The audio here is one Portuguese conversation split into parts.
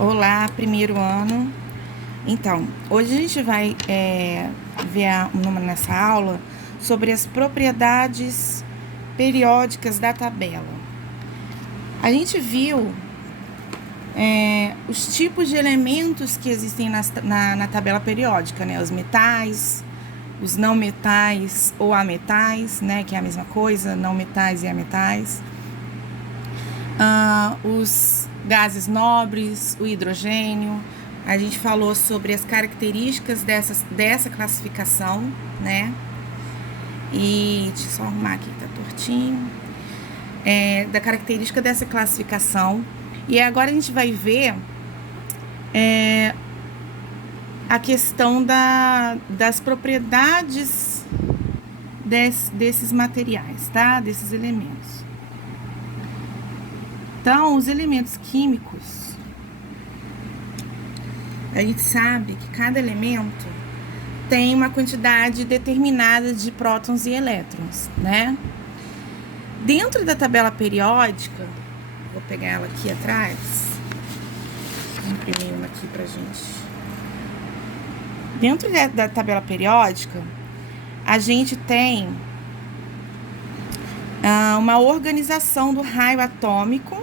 Olá, primeiro ano. Então, hoje a gente vai ver nessa aula sobre as propriedades periódicas da tabela. A gente viu os tipos de elementos que existem na tabela periódica, né? Os metais, os não metais ou ametais, né? Que é a mesma coisa, não metais e ametais. Os gases nobres, o hidrogênio. A gente falou sobre as características dessa classificação, né? E deixa eu só arrumar aqui que tá tortinho. Da característica dessa classificação. E agora a gente vai ver a questão das propriedades desses materiais, tá? Desses elementos. Então, os elementos químicos, a gente sabe que cada elemento tem uma quantidade determinada de prótons e elétrons, né? Dentro da tabela periódica, vou pegar ela aqui atrás, vou imprimir uma aqui pra gente. Dentro da tabela periódica, a gente tem uma organização do raio atômico,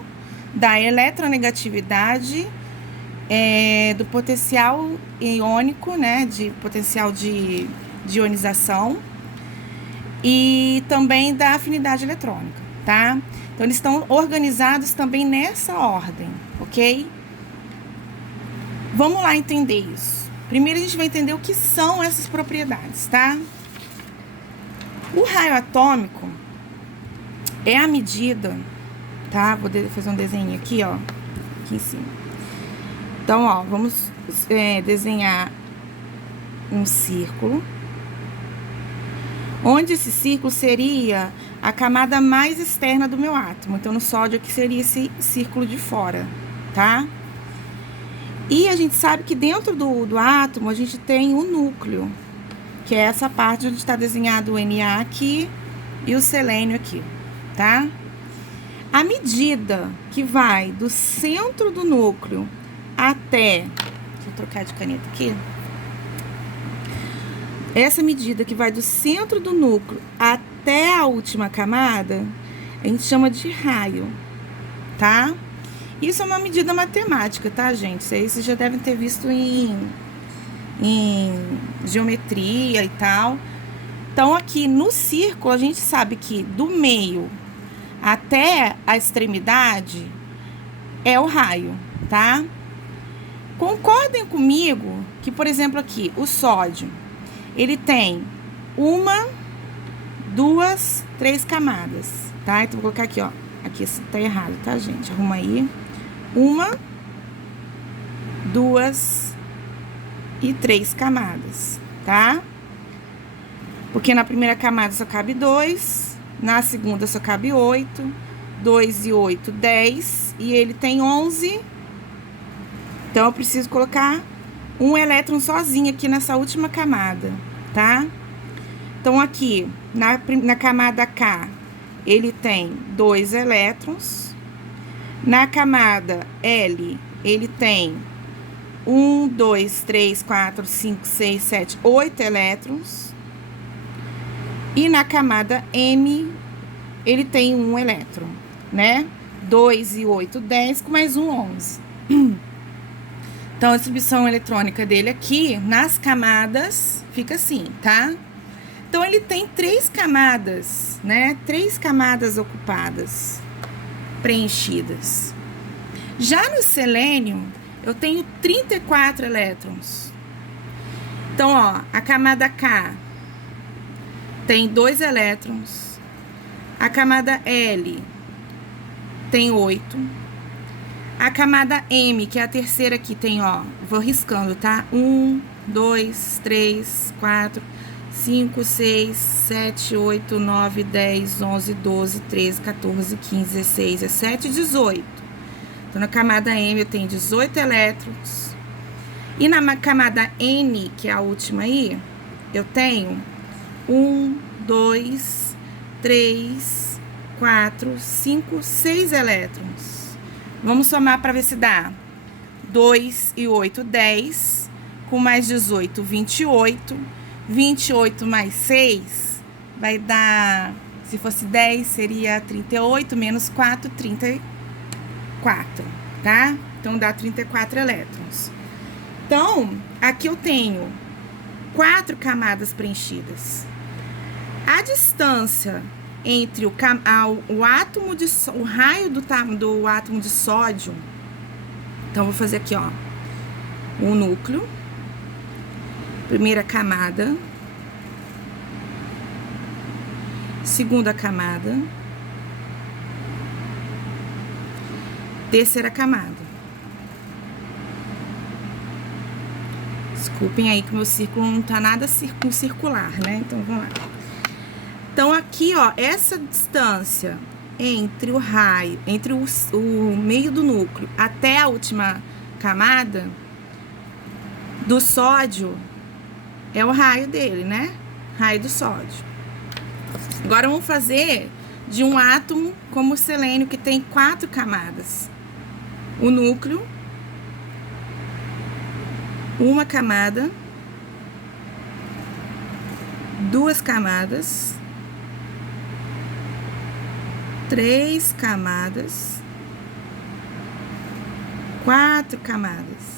da eletronegatividade, do potencial iônico, né, de potencial de ionização, e também da afinidade eletrônica, tá? Então, eles estão organizados também nessa ordem, ok? Vamos lá entender isso. Primeiro, a gente vai entender o que são essas propriedades, tá? O raio atômico é a medida, tá? Vou fazer um desenho aqui, ó, aqui em cima. Então, ó, vamos desenhar um círculo, onde esse círculo seria a camada mais externa do meu átomo. Então, no sódio aqui seria esse círculo de fora, tá? E a gente sabe que dentro do átomo a gente tem o núcleo, que é essa parte onde está desenhado o Na aqui e o selênio aqui, tá? A medida que vai do centro do núcleo até... Deixa eu trocar de caneta aqui. Essa medida que vai do centro do núcleo até a última camada, a gente chama de raio, tá? Isso é uma medida matemática, tá, gente? Isso aí vocês já devem ter visto em geometria e tal. Então, aqui no círculo, a gente sabe que do meio até a extremidade é o raio, tá? Concordem comigo que, por exemplo, aqui, o sódio, ele tem 1, 2, 3 camadas, tá? Então, vou colocar aqui, ó. Aqui tá errado, tá, gente? Arruma aí. 1, 2 e 3 camadas, tá? Porque na primeira camada só cabe 2, na segunda só cabe 8, 2 e 8, 10, e ele tem 11. Então, eu preciso colocar um elétron sozinho aqui nessa última camada, tá? Então, aqui, na camada K, ele tem 2 elétrons. Na camada L, ele tem 1, 2, 3, 4, 5, 6, 7, 8 elétrons. E na camada M, ele tem 1 elétron, né? 2 e 8, 10, com mais um, 11. Então, a distribuição eletrônica dele aqui, nas camadas, fica assim, tá? Então, ele tem 3 camadas, né? 3 camadas ocupadas, preenchidas. Já no selênio, eu tenho 34 elétrons. Então, ó, a camada K tem 2 elétrons. A camada L tem 8. A camada M, que é a terceira aqui, tem, ó, vou riscando, tá? 1, 2, 3, 4, 5, 6, 7, 8, 9, 10, 11, 12, 13, 14, 15, 16, 17, 18. Então, na camada M eu tenho 18 elétrons. E na camada N, que é a última aí, eu tenho 1, 2, 3, 4, 5, 6 elétrons. Vamos somar para ver se dá. 2 e 8, 10. Com mais 18, 28. 28 mais 6 vai dar, se fosse 10, seria 38, menos 4, 34, tá? Então, dá 34 elétrons. Então, aqui eu tenho 4 camadas preenchidas. A distância entre o raio do átomo de sódio. Então, vou fazer aqui, ó, o núcleo. Primeira camada. Segunda camada. Terceira camada. Desculpem aí que o meu círculo não tá nada circular, né? Então, vamos lá. Então, aqui, ó, essa distância entre o raio, entre o meio do núcleo até a última camada do sódio é o raio dele, né? Raio do sódio. Agora, vamos fazer de um átomo como o selênio, que tem 4 camadas. O núcleo, uma camada, 2 camadas, 3 camadas, 4 camadas.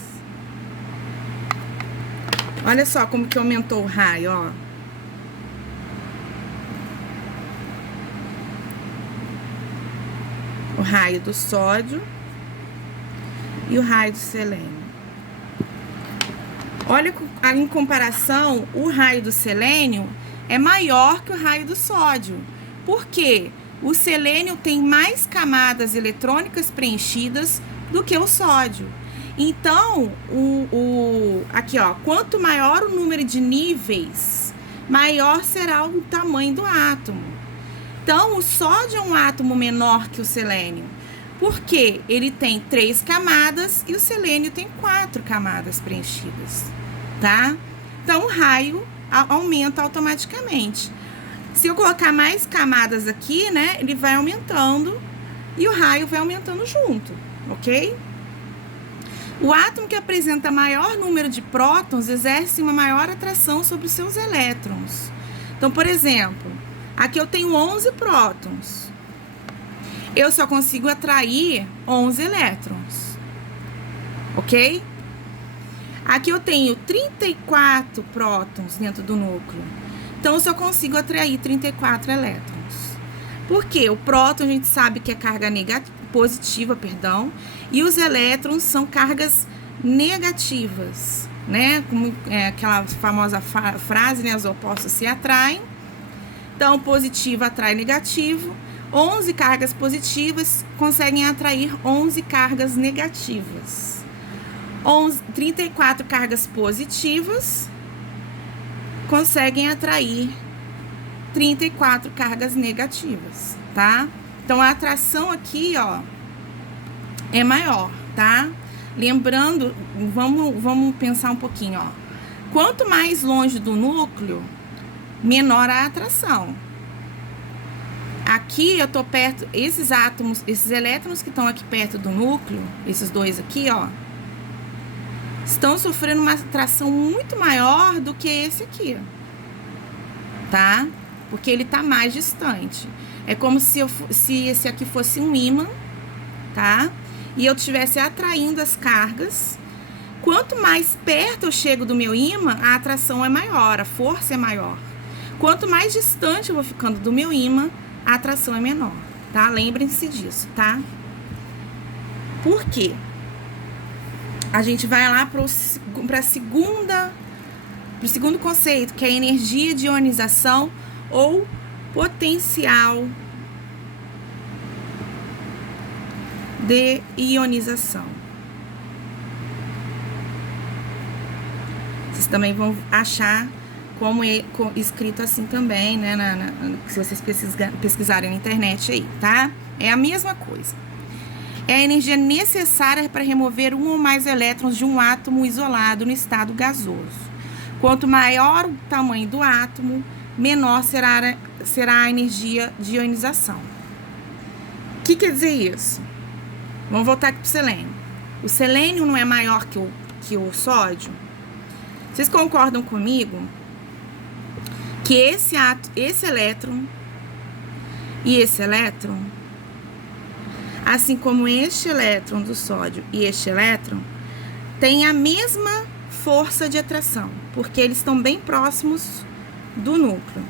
Olha só como que aumentou o raio, ó. O raio do sódio e o raio do selênio. Olha, em comparação, o raio do selênio é maior que o raio do sódio. Por quê? O selênio tem mais camadas eletrônicas preenchidas do que o sódio. Então, aqui, ó, quanto maior o número de níveis, maior será o tamanho do átomo. Então, o sódio é um átomo menor que o selênio, porque ele tem 3 camadas e o selênio tem 4 camadas preenchidas, tá? Então, o raio aumenta automaticamente. Se eu colocar mais camadas aqui, né, ele vai aumentando e o raio vai aumentando junto, ok? O átomo que apresenta maior número de prótons exerce uma maior atração sobre os seus elétrons. Então, por exemplo, aqui eu tenho 11 prótons. Eu só consigo atrair 11 elétrons, ok? Aqui eu tenho 34 prótons dentro do núcleo. Então, eu só consigo atrair 34 elétrons. Por quê? O próton a gente sabe que é carga positiva, e os elétrons são cargas negativas, né? Como aquela famosa frase, né? Os opostos se atraem. Então, positivo atrai negativo. 11 cargas positivas conseguem atrair 11 cargas negativas. 34 cargas positivas conseguem atrair 34 cargas negativas, tá? Então, a atração aqui, ó, é maior, tá? Lembrando, vamos pensar um pouquinho, ó. Quanto mais longe do núcleo, menor a atração. Aqui eu tô perto, esses átomos, esses elétrons que estão aqui perto do núcleo, esses dois aqui, ó, estão sofrendo uma atração muito maior do que esse aqui, tá? Porque ele tá mais distante. É como se esse aqui fosse um ímã, tá? E eu estivesse atraindo as cargas. Quanto mais perto eu chego do meu ímã, a atração é maior, a força é maior. Quanto mais distante eu vou ficando do meu ímã, a atração é menor, tá? Lembrem-se disso, tá? Por quê? A gente vai lá para o segundo conceito, que é a energia de ionização ou potencial de ionização. Vocês também vão achar como é escrito assim também, né? Se vocês pesquisarem na internet aí, tá? É a mesma coisa. É a energia necessária para remover um ou mais elétrons de um átomo isolado no estado gasoso. Quanto maior o tamanho do átomo, menor será a energia de ionização. O que quer dizer isso? Vamos voltar aqui para o selênio. O selênio não é maior que o sódio? Vocês concordam comigo que esse elétron e esse elétron, assim como este elétron do sódio e este elétron, têm a mesma força de atração, porque eles estão bem próximos do núcleo.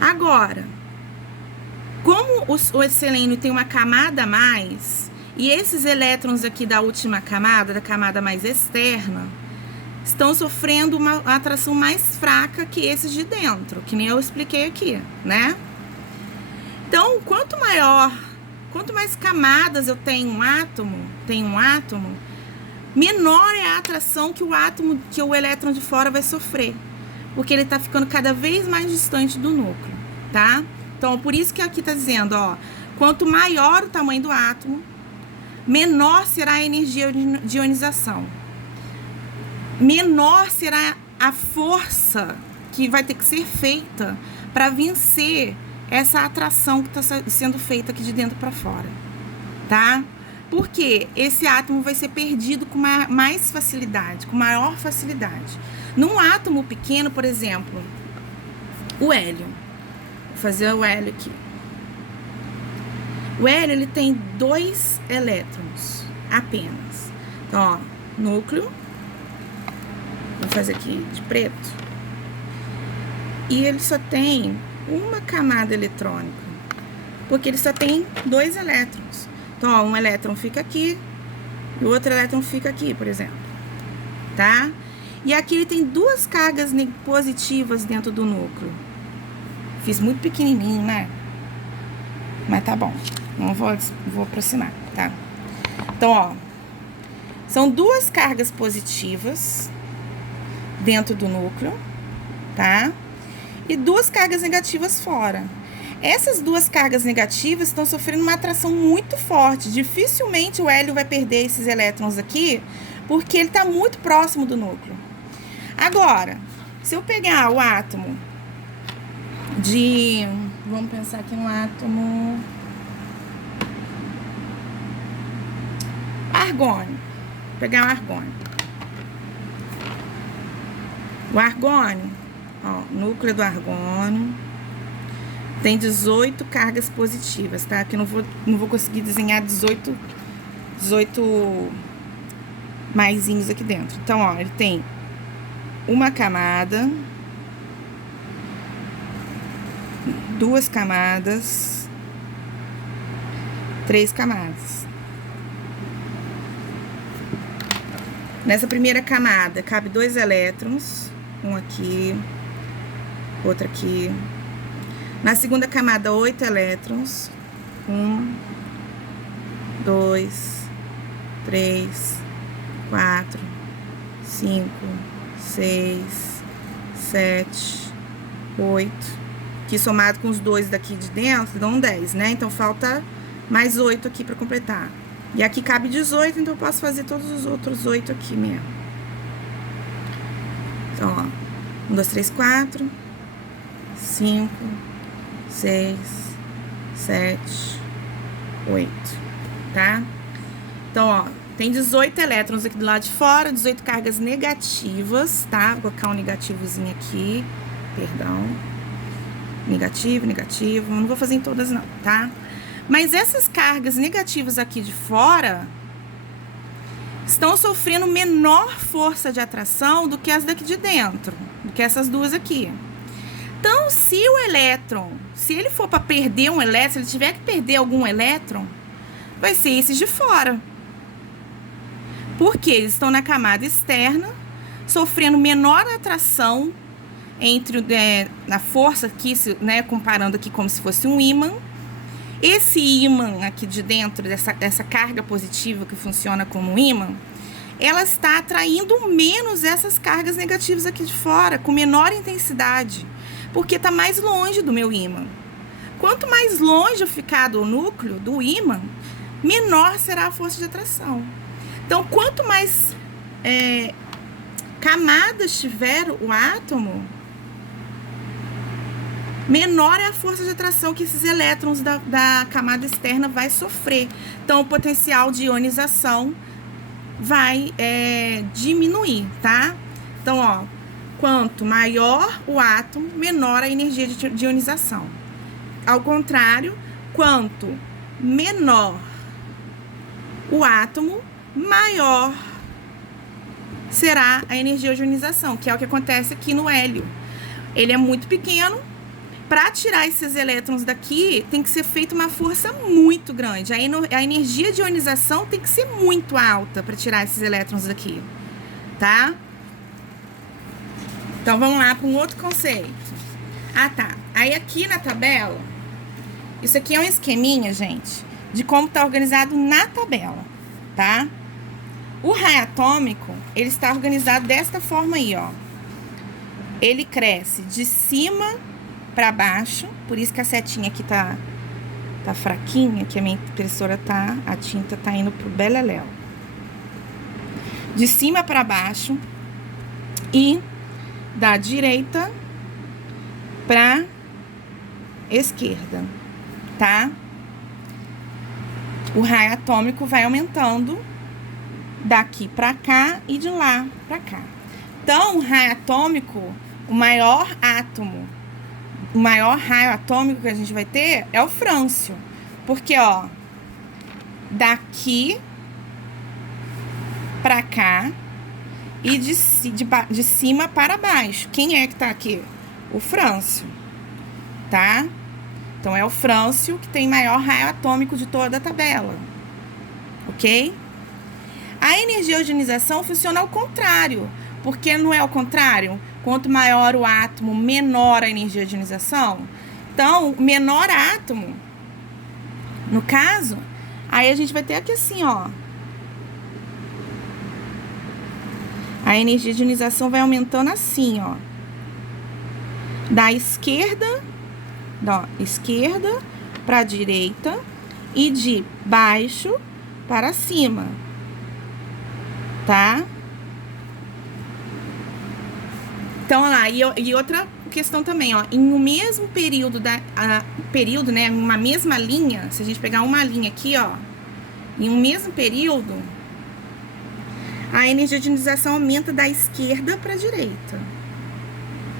Agora, como o selênio tem uma camada a mais, e esses elétrons aqui da última camada, da camada mais externa, estão sofrendo uma atração mais fraca que esses de dentro, que nem eu expliquei aqui, né? Então, quanto mais camadas eu tenho um átomo, menor é a atração que o elétron de fora vai sofrer, porque ele tá ficando cada vez mais distante do núcleo, tá? Então, por isso que aqui tá dizendo, ó, quanto maior o tamanho do átomo, menor será a energia de ionização. Menor será a força que vai ter que ser feita para vencer essa atração que está sendo feita aqui de dentro para fora, tá? Porque esse átomo vai ser perdido com mais facilidade, com maior facilidade. Num átomo pequeno, por exemplo, o hélio. Vou fazer o hélio aqui. O hélio, ele tem 2 elétrons apenas. Então, ó, núcleo. Vou fazer aqui de preto. E ele só tem uma camada eletrônica, porque ele só tem 2 elétrons. Então, ó, um elétron fica aqui e o outro elétron fica aqui, por exemplo, tá? E aqui ele tem 2 cargas positivas dentro do núcleo. Fiz muito pequenininho, né? Mas tá bom. Não vou aproximar, tá? Então, ó, são 2 cargas positivas dentro do núcleo, tá? E 2 cargas negativas fora. Essas 2 cargas negativas estão sofrendo uma atração muito forte. Dificilmente o hélio vai perder esses elétrons aqui, porque ele está muito próximo do núcleo. Agora, se eu pegar o átomo de... Vamos pensar aqui no átomo... argônio. Vou pegar o argônio. O argônio, ó, núcleo do argônio tem 18 cargas positivas, tá? Aqui eu não vou conseguir desenhar 18 maisinhos aqui dentro. Então, ó, ele tem uma camada, 2 camadas, 3 camadas. Nessa primeira camada cabe 2 elétrons, um aqui, outro aqui. Na segunda camada, 8 elétrons. 1, 2, 3, 4, 5, 6, 7, 8. Que somado com os 2 daqui de dentro, dão 10, né? Então, falta mais 8 aqui para completar. E aqui cabe 18, então eu posso fazer todos os outros 8 aqui mesmo. Então, ó. 1, 2, 3, 4, 5, 6, 7, 8, tá? Então, ó, tem 18 elétrons aqui do lado de fora, 18 cargas negativas, tá? Vou colocar um negativozinho aqui, perdão. Negativo, negativo, não vou fazer em todas não, tá? Mas essas cargas negativas aqui de fora estão sofrendo menor força de atração do que as daqui de dentro, do que essas 2 aqui. Então, se o elétron, se ele for para perder um elétron, se ele tiver que perder algum elétron, vai ser esses de fora. Porque eles estão na camada externa, sofrendo menor atração entre na força aqui, né, comparando aqui como se fosse um ímã. Esse ímã aqui de dentro, dessa carga positiva que funciona como um ímã, ela está atraindo menos essas cargas negativas aqui de fora, com menor intensidade, porque está mais longe do meu ímã. Quanto mais longe eu ficar do núcleo, do ímã, menor será a força de atração. Então, quanto mais camadas tiver o átomo, menor é a força de atração que esses elétrons da camada externa vai sofrer. Então, o potencial de ionização vai diminuir, tá? Então, ó, quanto maior o átomo, menor a energia de ionização. Ao contrário, quanto menor o átomo, maior será a energia de ionização, que é o que acontece aqui no hélio. Ele é muito pequeno. Para tirar esses elétrons daqui, tem que ser feita uma força muito grande. A energia de ionização tem que ser muito alta para tirar esses elétrons daqui, tá? Então, vamos lá para um outro conceito. Ah, tá. Aí, aqui na tabela, isso aqui é um esqueminha, gente, de como está organizado na tabela, tá? O raio atômico, ele está organizado desta forma aí, ó. Ele cresce de cima para baixo, por isso que a setinha aqui tá fraquinha, que a minha impressora a tinta tá indo pro beleléu. De cima para baixo e da direita para esquerda, tá? O raio atômico vai aumentando daqui para cá e de lá para cá. Então, o raio atômico, o maior raio atômico que a gente vai ter é o frâncio. Porque, ó, daqui pra cá e de cima para baixo. Quem é que tá aqui? O frâncio, tá? Então, é o frâncio que tem maior raio atômico de toda a tabela. Ok? A energia de ionização funciona ao contrário. Por que não é ao contrário? Quanto maior o átomo, menor a energia de ionização. Então, menor átomo, no caso, aí a gente vai ter aqui assim, ó. A energia de ionização vai aumentando assim, ó. Da esquerda para a direita e de baixo para cima, tá? Então, olha lá, e outra questão também, ó, em um mesmo período, né, em uma mesma linha, se a gente pegar uma linha aqui, ó, em um mesmo período, a energia de ionização aumenta da esquerda para a direita,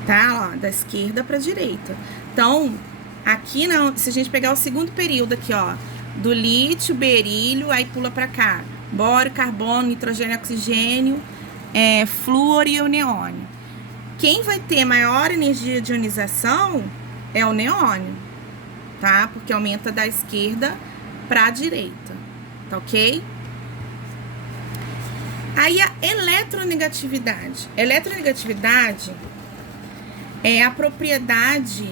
tá? Ó, da esquerda para a direita. Então, aqui, não, se a gente pegar o segundo período aqui, ó, do lítio, berílio, aí pula para cá, bório, carbono, nitrogênio, oxigênio, flúor e o neônio. Quem vai ter maior energia de ionização é o neônio, tá? Porque aumenta da esquerda para a direita, tá ok? Aí a eletronegatividade. Eletronegatividade é a propriedade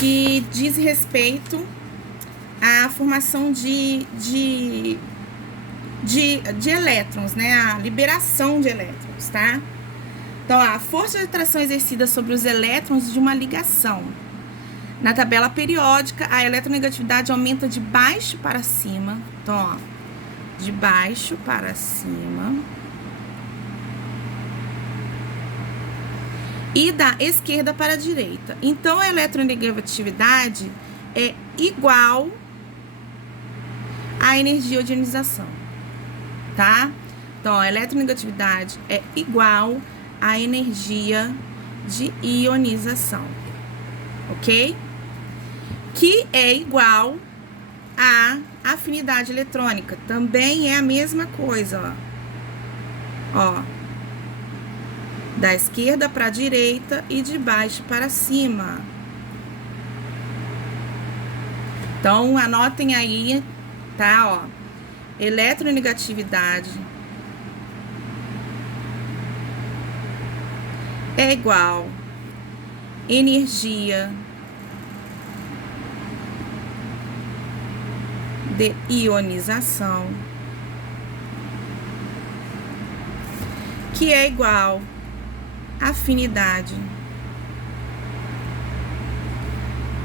que diz respeito à formação de elétrons, né? A liberação de elétrons, tá? Então, a força de atração exercida sobre os elétrons de uma ligação. Na tabela periódica, a eletronegatividade aumenta de baixo para cima. Então, ó, de baixo para cima. E da esquerda para a direita. Então, a eletronegatividade é igual à energia de ionização, tá? Então, a eletronegatividade é igual à energia de ionização, ok? Que é igual à afinidade eletrônica. Também é a mesma coisa, ó. Da esquerda para a direita e de baixo para cima. Então, anotem aí, tá, ó. Eletronegatividade é igual energia de ionização, que é igual afinidade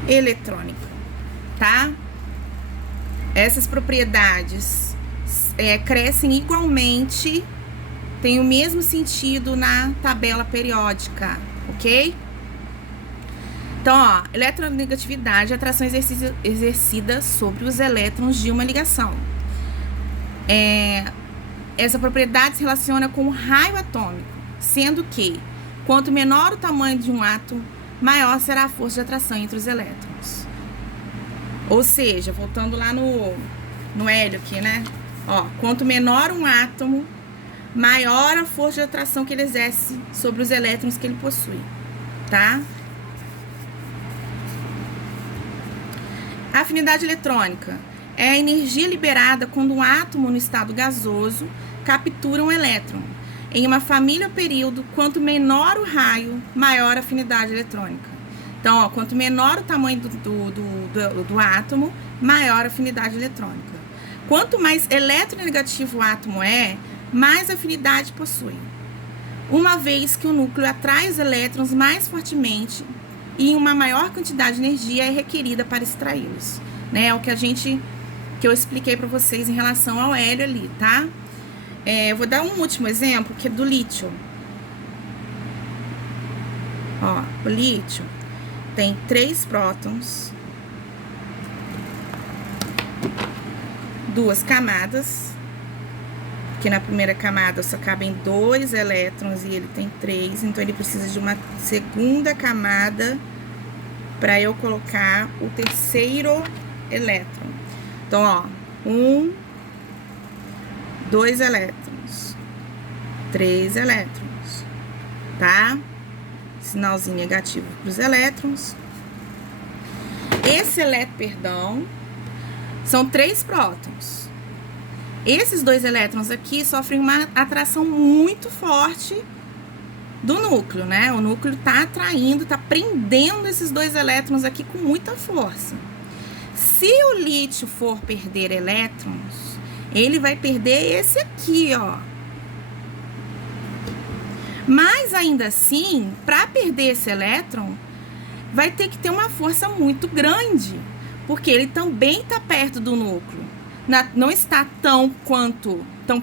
eletrônica, tá? Essas propriedades crescem igualmente, tem o mesmo sentido na tabela periódica, ok? Então, ó, eletronegatividade é a atração exercida sobre os elétrons de uma ligação. Essa propriedade se relaciona com o raio atômico, sendo que, quanto menor o tamanho de um átomo, maior será a força de atração entre os elétrons. Ou seja, voltando lá no hélio aqui, né? Ó, quanto menor um átomo, maior a força de atração que ele exerce sobre os elétrons que ele possui, tá? A afinidade eletrônica é a energia liberada quando um átomo no estado gasoso captura um elétron. Em uma família ou período, quanto menor o raio, maior a afinidade eletrônica. Então, ó, quanto menor o tamanho do átomo, maior a afinidade eletrônica. Quanto mais eletronegativo o átomo é, mais afinidade possui. Uma vez que o núcleo atrai os elétrons mais fortemente e uma maior quantidade de energia é requerida para extraí-los. Né? É o que eu expliquei para vocês em relação ao hélio ali, tá? Eu vou dar um último exemplo, que é do lítio. Ó, o lítio tem 3 prótons, 2 camadas, que na primeira camada só cabem 2 elétrons e ele tem 3, então ele precisa de uma segunda camada para eu colocar o terceiro elétron. Então, ó, 1, 2 elétrons, 3 elétrons, tá? Sinalzinho negativo para os elétrons. Esse elétron, são 3 prótons. Esses 2 elétrons aqui sofrem uma atração muito forte do núcleo, né? O núcleo tá atraindo, tá prendendo esses 2 elétrons aqui com muita força. Se o lítio for perder elétrons, ele vai perder esse aqui, ó. Mas ainda assim, para perder esse elétron, vai ter que ter uma força muito grande, porque ele também está perto do núcleo. Não está tão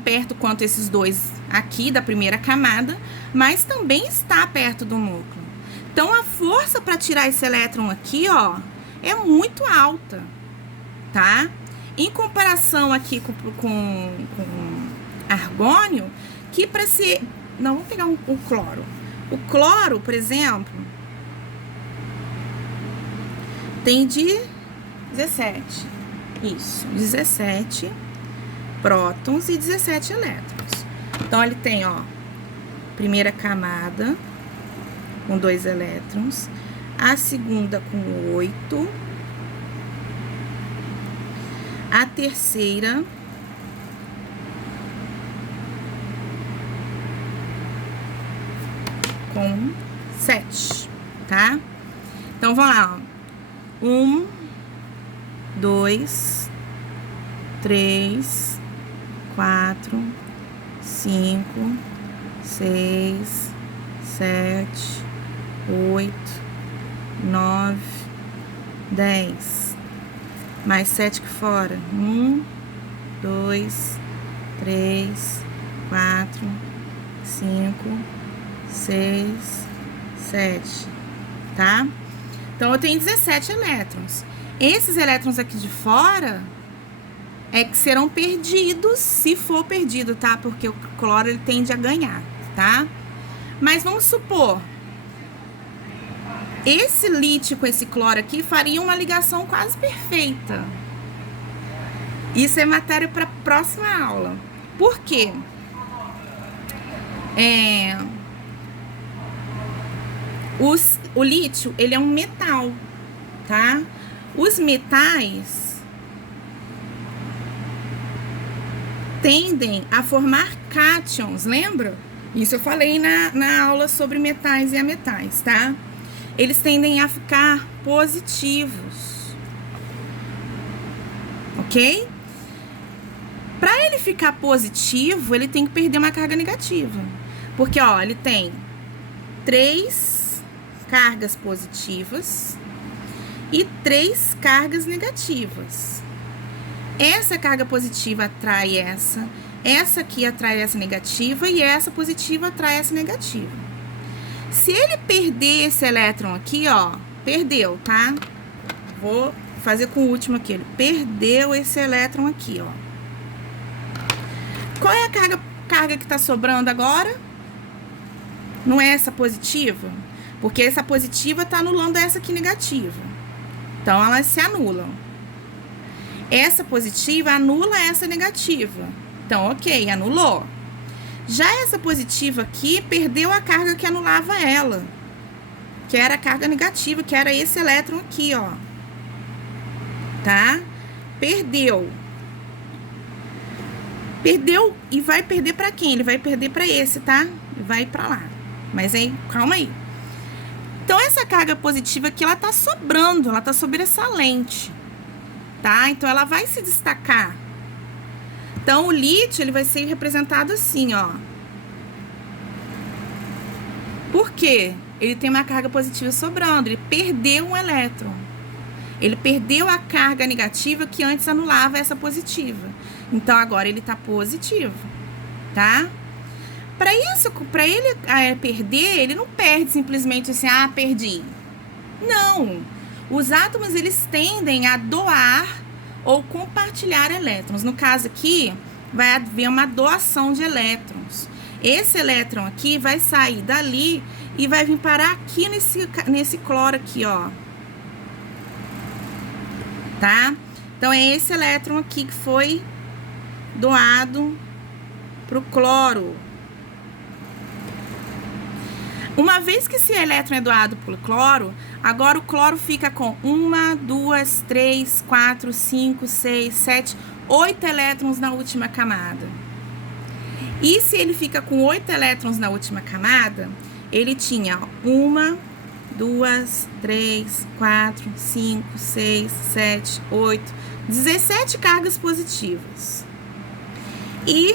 perto quanto esses 2 aqui da primeira camada, mas também está perto do núcleo. Então, a força para tirar esse elétron aqui, ó, é muito alta, tá? Em comparação aqui com argônio, que para se... Não, vamos pegar o cloro. O cloro, por exemplo, tem de 17. Isso, 17 prótons e 17 elétrons. Então, ele tem, ó, primeira camada com 2 elétrons, a segunda com 8, a terceira com 7, tá? Então, vamos lá, ó. 1, 2, 3, 4, 5, 6, 7, 8, 9, 10. Mais 7 aqui fora. 1, 2, 3, 4, 5, 6, 7, tá? Então, eu tenho 17 elétrons. Esses elétrons aqui de fora é que serão perdidos, se for perdido, tá? Porque o cloro, ele tende a ganhar, tá? Mas vamos supor, esse lítio com esse cloro aqui faria uma ligação quase perfeita. Isso é matéria para a próxima aula. Por quê? O lítio, ele é um metal, tá? Os metais tendem a formar cátions, lembra? Isso eu falei na aula sobre metais e ametais, tá? Eles tendem a ficar positivos, ok? Para ele ficar positivo, ele tem que perder uma carga negativa. Porque, ó, ele tem 3 cargas positivas e 3 cargas negativas. Essa carga positiva atrai essa aqui atrai essa negativa e essa positiva atrai essa negativa. Se ele perder esse elétron aqui, ó, perdeu, tá? Vou fazer com o último aqui. Ele perdeu esse elétron aqui, ó. Qual é a carga que tá sobrando agora? Não é essa positiva? Porque essa positiva tá anulando essa aqui negativa. Então, elas se anulam. Essa positiva anula essa negativa. Então, ok, anulou. Já essa positiva aqui perdeu a carga que anulava ela, que era a carga negativa, que era esse elétron aqui, ó. Tá? Perdeu. Perdeu e vai perder para quem? Ele vai perder para esse, tá? E vai para lá. Mas aí, calma aí. Então, essa carga positiva aqui, ela tá sobrando, ela tá sobressalente, tá? Então, ela vai se destacar. Então, o lítio, ele vai ser representado assim, ó. Por quê? Ele tem uma carga positiva sobrando, ele perdeu um elétron. Ele perdeu a carga negativa que antes anulava essa positiva. Então, agora ele tá positivo, tá? Para isso, para ele perder, ele não perde simplesmente assim, ah, perdi. Não. Os átomos, eles tendem a doar ou compartilhar elétrons. No caso aqui, vai haver uma doação de elétrons. Esse elétron aqui vai sair dali e vai vir parar aqui nesse cloro aqui, ó. Tá? Então, é esse elétron aqui que foi doado pro cloro. Uma vez que esse elétron é doado pro cloro, agora o cloro fica com 1, 2, 3, 4, 5, 6, 7, 8 elétrons na última camada. E se ele fica com 8 elétrons na última camada, ele tinha 1, 2, 3, 4, 5, 6, 7, 8, 17 cargas positivas. E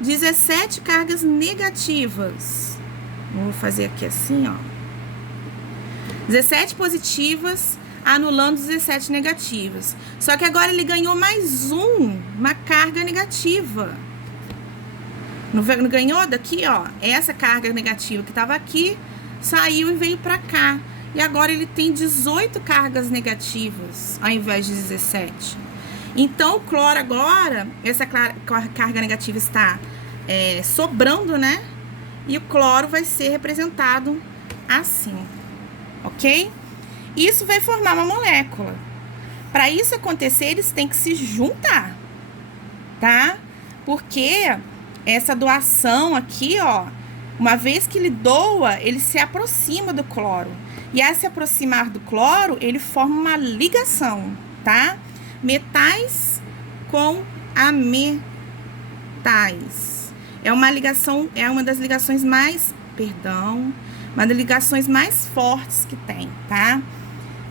17 cargas negativas. Vou fazer aqui assim, ó. 17 positivas, anulando 17 negativas. Só que agora ele ganhou mais uma carga negativa. Não ganhou daqui, ó? Essa carga negativa que estava aqui, saiu e veio para cá. E agora ele tem 18 cargas negativas, ao invés de 17. Então, o cloro agora, essa carga negativa está sobrando, né? E o cloro vai ser representado assim, ok? Isso vai formar uma molécula. Para isso acontecer, eles têm que se juntar, tá? Porque essa doação aqui, ó, uma vez que ele doa, ele se aproxima do cloro. E ao se aproximar do cloro, ele forma uma ligação, tá? Metais com ametais. É uma ligação, é uma das ligações mais, uma das ligações mais fortes que tem, tá?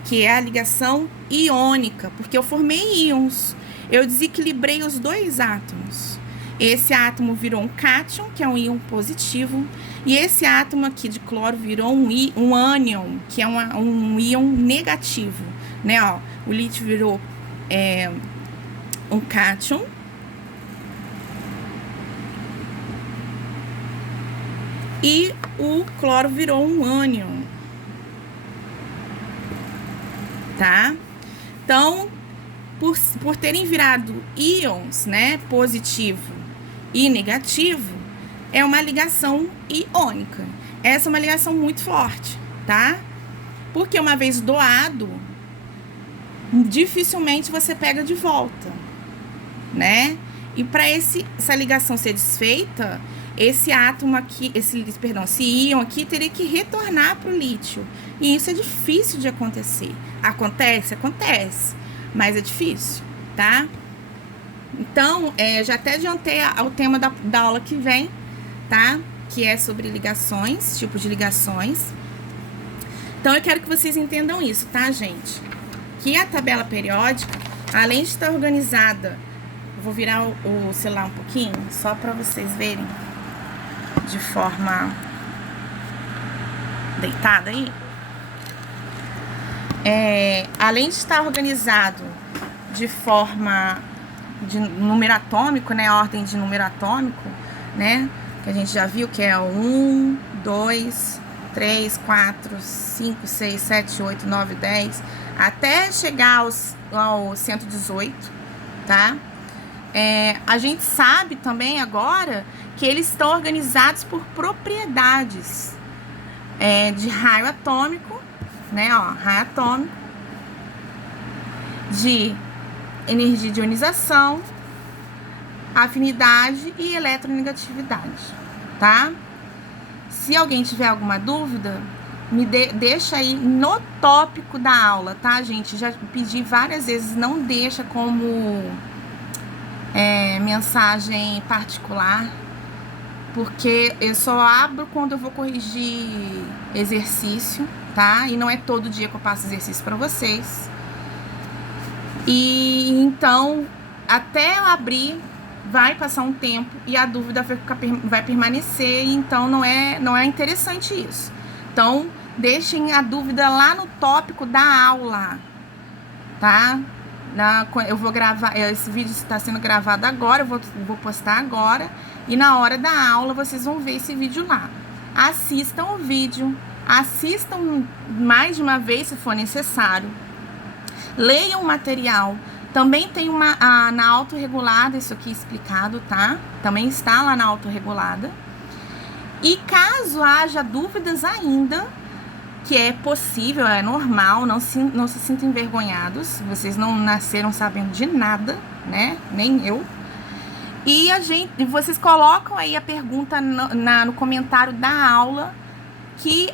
Que é a ligação iônica, porque eu formei íons. Eu desequilibrei os dois átomos. Esse átomo virou um cátion, que é um íon positivo, e esse átomo aqui de cloro virou um ânion, que é um íon negativo, né? Ó, o lítio virou um cátion. E o cloro virou um ânion, tá? Então, por terem virado íons, né, positivo e negativo, é uma ligação iônica. Essa é uma ligação muito forte, tá? Porque uma vez doado, dificilmente você pega de volta, né? E para essa ligação ser desfeita, esse átomo aqui, esse íon aqui teria que retornar para o lítio. E isso é difícil de acontecer. Acontece, mas é difícil, tá? Então, já até adiantei o tema da aula que vem, tá? Que é sobre ligações, tipos de ligações. Então, eu quero que vocês entendam isso, tá, gente? Que a tabela periódica, além de estar organizada, vou virar o celular um pouquinho, só para vocês verem de forma deitada aí. Além de estar organizado de forma de número atômico, né, ordem de número atômico, né, que a gente já viu que é o 1, 2, 3, 4, 5, 6, 7, 8, 9, 10, até chegar ao 118, tá? A gente sabe também agora que eles estão organizados por propriedades de raio atômico, né? Ó, raio atômico, de energia de ionização, afinidade e eletronegatividade, tá? Se alguém tiver alguma dúvida, me deixa aí no tópico da aula, tá, gente? Já pedi várias vezes, não deixa como mensagem particular, porque eu só abro quando eu vou corrigir exercício, tá? E não é todo dia que eu passo exercício para vocês. E então, até eu abrir, vai passar um tempo e a dúvida vai permanecer, então não é interessante isso. Então, deixem a dúvida lá no tópico da aula, tá? Eu vou gravar, esse vídeo está sendo gravado agora, eu vou postar agora, e na hora da aula vocês vão ver esse vídeo lá. Assistam o vídeo, assistam mais de uma vez se for necessário, leiam o material. Também tem na autorregulada, isso aqui explicado, tá? Também está lá na autorregulada. E caso haja dúvidas ainda, que é possível, é normal, não se sintam envergonhados. Vocês não nasceram sabendo de nada, né? Nem eu. E vocês colocam aí a pergunta no comentário da aula, que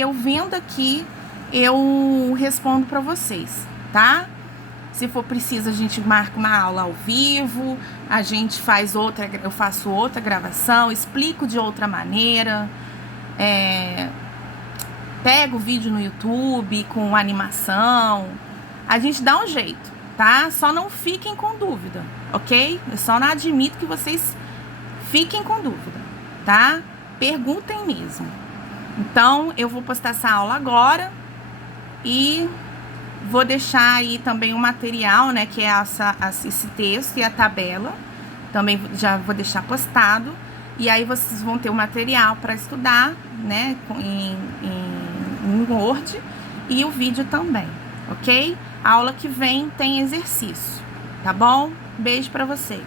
eu vendo aqui, eu respondo para vocês, tá? Se for preciso, a gente marca uma aula ao vivo, a gente faz eu faço outra gravação, explico de outra maneira, pego o vídeo no YouTube com animação, a gente dá um jeito, tá? Só não fiquem com dúvida, ok? Eu só não admito que vocês fiquem com dúvida, tá? Perguntem mesmo. Então, eu vou postar essa aula agora e vou deixar aí também o material, né, que é esse texto e a tabela. Também já vou deixar postado. E aí vocês vão ter o material para estudar, né, em Word, e o vídeo também, ok? A aula que vem tem exercício, tá bom? Beijo para vocês.